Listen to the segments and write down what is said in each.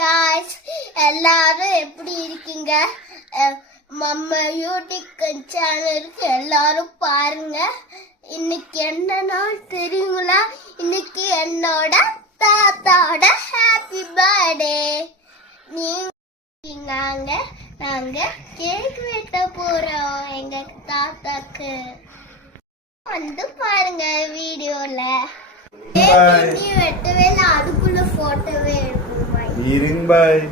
guys, எல்லாரும் எப்படி இருக்கீங்க? நம்ம யூடியூப் சேனலுக்கு எல்லாரும் பாருங்க. இன்னைக்கு என்ன நாள் தெரியுங்களா? இன்னைக்கு என்னோட தாத்தாவோட ஹாப்பி பர்த்டே. நாங்க கேக் வெட்ட போறோம் எங்க தாத்தாக்கு. வந்து பாருங்க வீடியோல. வெட்டவே இல்லை, அதுக்குள்ள போட்டோவே எடுக்கணும். பாய்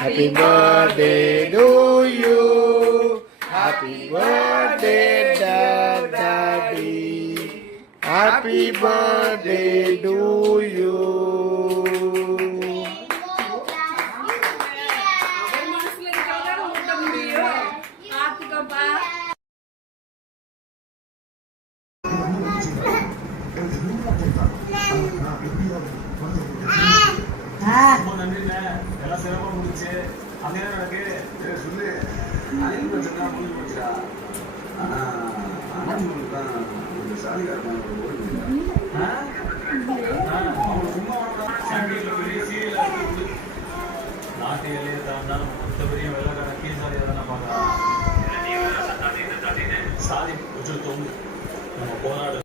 Happy birthday to you. Happy birthday, Daddy. Happy birthday to you. எல்லாம் சிறப்பாக முடிச்சு அங்கே எனக்கு சொல்லு அனைத்து பிரச்சனை முடிஞ்சு போச்சுடா. நாட்டு எல்லையை தாண்டாலும் மற்றபடிய வெள்ளக்கார கீழ்சாலையை தானே பார்க்கலாம். சாதி உச்சல் தோங்கு நம்ம போராடு